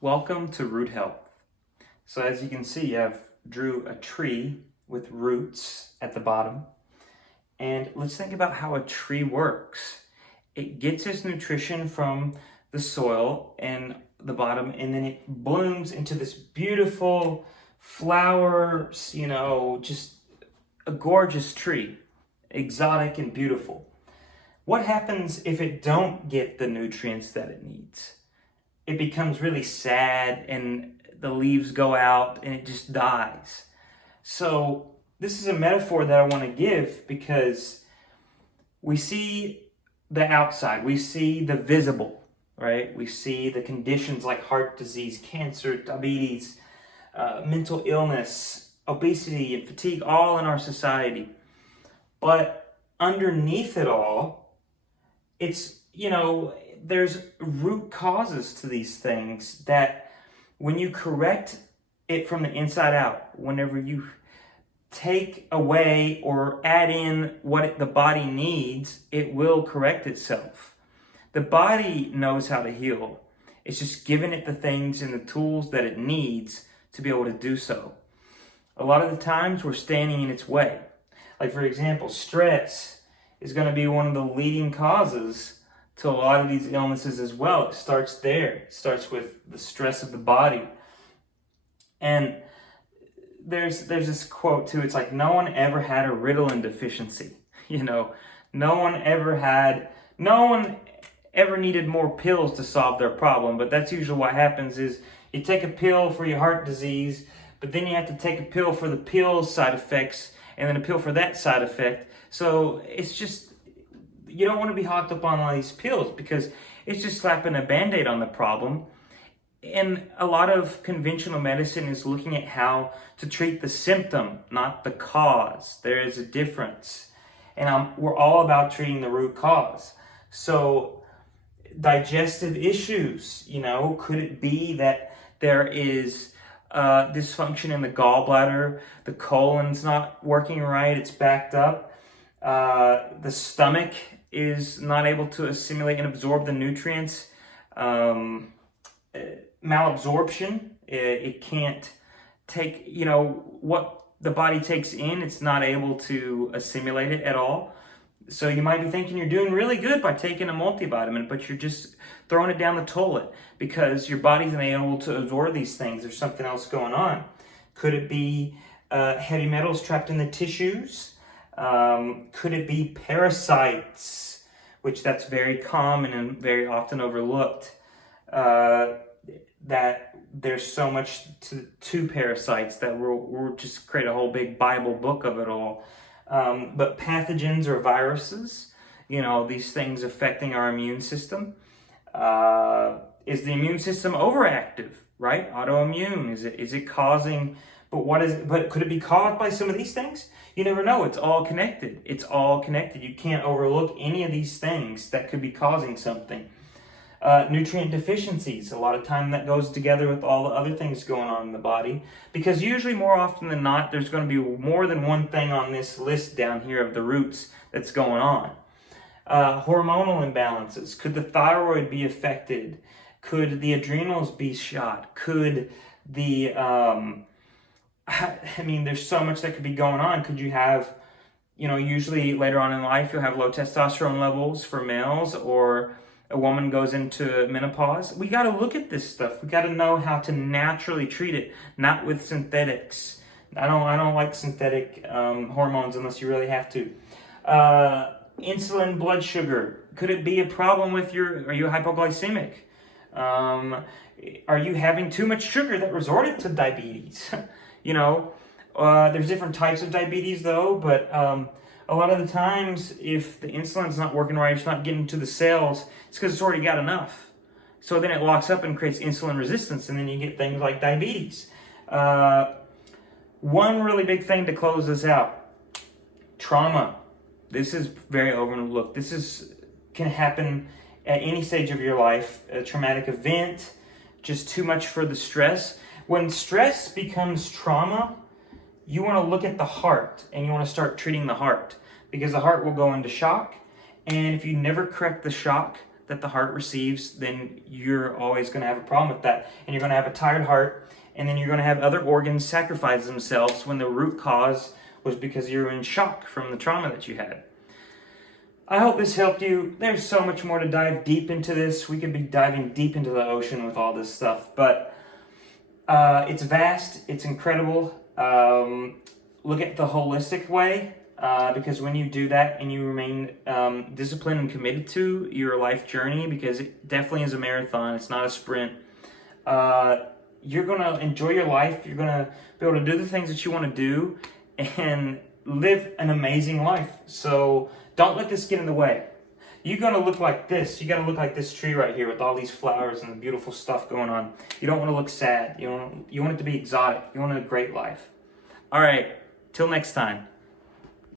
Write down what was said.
Welcome to Root Health. So as you can see, I've drew a tree with roots at the bottom. And let's think about how a tree works. It gets its nutrition from the soil and the bottom, and then it blooms into this beautiful flower, just a gorgeous tree, exotic and beautiful. What happens if it don't get the nutrients that it needs? It becomes really sad and the leaves go out and it just dies. So this is a metaphor that I want to give because we see the outside, we see the visible, right? We see the conditions like heart disease, cancer, diabetes, mental illness, obesity, and fatigue, all in our society. But underneath it all, it's, there's root causes to these things that when you correct it from the inside out, whenever you take away or add in what the body needs, it will correct itself. The body knows how to heal. It's just giving it the things and the tools that it needs to be able to do so. A lot of the times we're standing in its way. Like, for example, stress is going to be one of the leading causes to a lot of these illnesses as well. It starts there. It starts with the stress of the body. And there's this quote too. It's like, no one ever had a Ritalin deficiency. No one ever needed more pills to solve their problem. But that's usually what happens is you take a pill for your heart disease, but then you have to take a pill for the pill side effects and then a pill for that side effect. So it's just, you don't want to be hooked up on all these pills because it's just slapping a Band-Aid on the problem. And a lot of conventional medicine is looking at how to treat the symptom, not the cause. There is a difference. And we're all about treating the root cause. So digestive issues, could it be that there is dysfunction in the gallbladder, the colon's not working right, it's backed up, the stomach is not able to assimilate and absorb the nutrients, malabsorption, it can't take, what the body takes in, it's not able to assimilate it at all. So you might be thinking you're doing really good by taking a multivitamin, but you're just throwing it down the toilet because your body's not able to absorb these things. There's something else going on. Could it be heavy metals trapped in the tissues? Could it be parasites, which that's very common and very often overlooked, that there's so much to parasites that we'll just create a whole big Bible book of it all. But pathogens or viruses, these things affecting our immune system. Is the immune system overactive, right? Autoimmune, is it causing, but could it be caused by some of these things? You never know. It's all connected. You can't overlook any of these things that could be causing something. Nutrient deficiencies, a lot of time that goes together with all the other things going on in the body, because usually more often than not there's going to be more than one thing on this list down here of the roots that's going on. Hormonal imbalances, could the thyroid be affected? Could the adrenals be shot? Could the there's so much that could be going on. Could you have, usually later on in life you'll have low testosterone levels for males, or a woman goes into menopause. We got to look at this stuff. We got to know how to naturally treat it, not with synthetics. I don't like synthetic hormones unless you really have to. Insulin, blood sugar. Could it be a problem with are you hypoglycemic? Are you having too much sugar that resorted to diabetes? There's different types of diabetes though, but a lot of the times, if the insulin's not working right, it's not getting to the cells, it's because it's already got enough. So then it locks up and creates insulin resistance, and then you get things like diabetes. One really big thing to close this out, trauma. This is very overlooked. Can happen at any stage of your life, a traumatic event, just too much for the stress. When stress becomes trauma, you want to look at the heart and you want to start treating the heart, because the heart will go into shock. And if you never correct the shock, that the heart receives, then you're always going to have a problem with that. And you're going to have a tired heart, and then you're going to have other organs sacrifice themselves when the root cause was because you're in shock from the trauma that you had. I hope this helped you. There's so much more to dive deep into this. We could be diving deep into the ocean with all this stuff, but it's vast, it's incredible. Look at the holistic way, because when you do that and you remain disciplined and committed to your life journey, because it definitely is a marathon, it's not a sprint, you're going to enjoy your life, you're going to be able to do the things that you want to do and live an amazing life. So don't let this get in the way. You're going to look like this. You're going to look like this tree right here with all these flowers and the beautiful stuff going on. You don't want to look sad. You want it to be exotic. You want a great life. All right. Till next time.